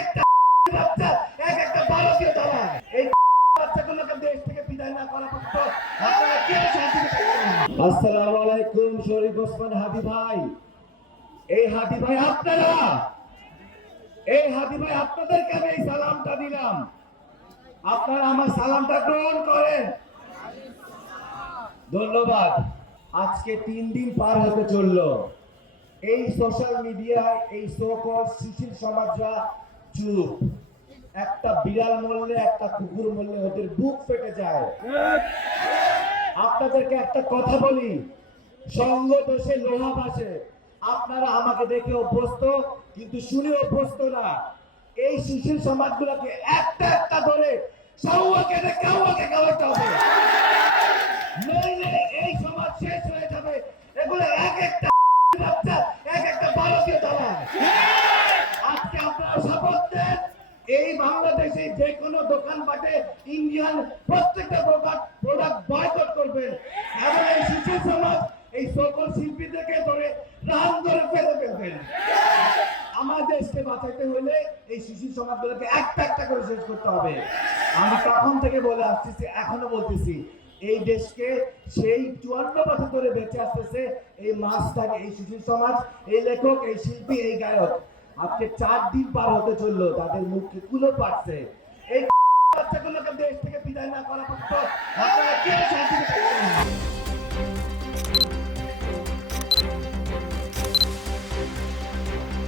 একটা বাচ্চা এক একটা ভারতীয় দালাল। এই বাচ্চাগুলোকে দেশ থেকে বিদায় না করা পর্যন্ত আপনারা কি শান্তি পাবেন? আসসালামু আলাইকুম শরীফ ওসমান হাদি ভাই। এই হাদি ভাই আপনারা, এই হাদি ভাই আপনাদেরকে আমি এই সালামটা দিলাম, আপনারা আমার সালামটা গ্রহণ করেন। ধন্যবাদ। আজকে 3 দিন পার হতে চললো, এই সোশ্যাল মিডিয়ায় এই সোকল সুশীল সমাজরা চুপ। একটা বিড়াল মরলে একটা কুকুর মরলে ওদের বুক ফেটে যায়। আপনাদেরকে একটা কথা বলি, সঙ্গ দোষে লোহা ভাসে। আপনারা আমাকে দেখে অভ্যস্ত, কিন্তু শুনে অভ্যস্ত না। এই সুশীল সমাজগুলোকে একটা একটা ধরে সাউয়াকে কাউয়াকে কাওয়াতে হবে, নইলে এই সমাজ শেষ হয়ে যাবে। এগুলো এক একটা বাচ্চা এক একটা ভারতীয় দালাল। আজকে আপনারা শপথ দেন, এই বাংলাদেশে যে কোনো দোকানপাটে ইন্ডিয়ান প্রত্যেকটা প্রোডাক্ট বয়কট করবেন এবং এই সুশীল সমাজ এই সকল শিল্পীদেরকে ধরে রান ধরে ফেলে ফেলবেন। আমার দেশকে বাঁচাইতে হলে এই সুশীল সমাজগুলোকে একটা একটা করে শেষ করতে হবে। আমি তখন থেকে বলে আসতেছি, এখনো বলতেছি, এই দেশকে সেই 54 বছর ধরে বেঁচে আসতেছে এই মাছটাকে, এই সুশীল সমাজ, এই লেখক, এই শিল্পী, এই গায়ক। আজকে 4 দিন পার হতে চললো, তাদের মুখে কুলো পাচ্ছে। এই বাচ্চাগুলোকে দেশ থেকে বিদায় না করা পর্যন্ত আপনারা কি শান্তি পাবেন?